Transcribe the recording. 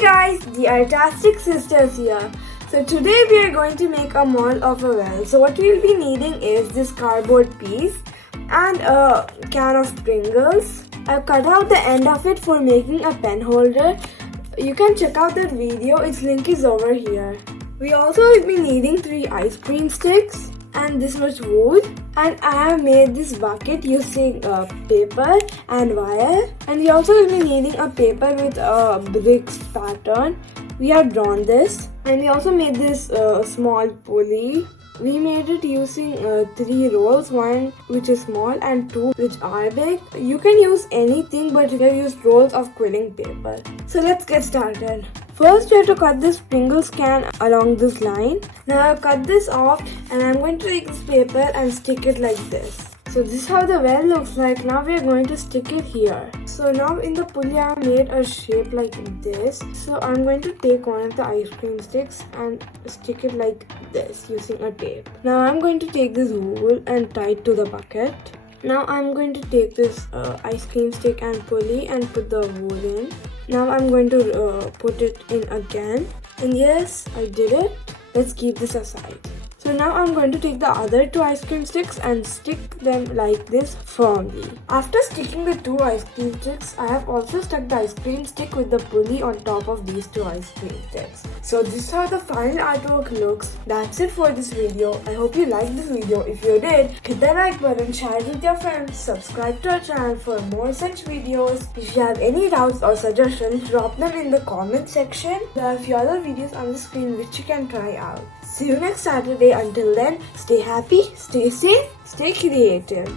Guys, the Art-tastic sisters here. So today we are going to make a mold of a well. So what we will be needing is this cardboard piece and a can of Pringles. I've cut out the end of it for making a pen holder. You can check out that video, its link is over here. We also will be needing 3 ice cream sticks and this much wood, and I have made this bucket using paper and wire, and we also will be needing a paper with a bricks pattern. We have drawn this, and we also made this small pulley. We made it using 3 rolls, 1 which is small and 2 which are big. You can use anything, but we have used rolls of quilling paper. So let's get started. First, you have to cut this Pringles can along this line. Now I've cut this off and I'm going to take this paper and stick it like this. So this is how the well looks like. Now we are going to stick it here. So now in the pulley I have made a shape like this. So I'm going to take one of the ice cream sticks and stick it like this using a tape. Now I'm going to take this wool and tie it to the bucket. Now I'm going to take this ice cream stick and pulley and put the wool in. Now I'm going to put it in again. And yes, I did it. Let's keep this aside. So now I'm going to take the other 2 ice cream sticks and stick them like this firmly. After sticking the 2 ice cream sticks, I have also stuck the ice cream stick with the pulley on top of these 2 ice cream sticks. So this is how the final artwork looks. That's it for this video. I hope you liked this video. If you did, hit the like button, share it with your friends, subscribe to our channel for more such videos. If you have any doubts or suggestions, drop them in the comment section. There are a few other videos on the screen which you can try out. See you next Saturday. Until then, stay happy, stay safe, stay creative.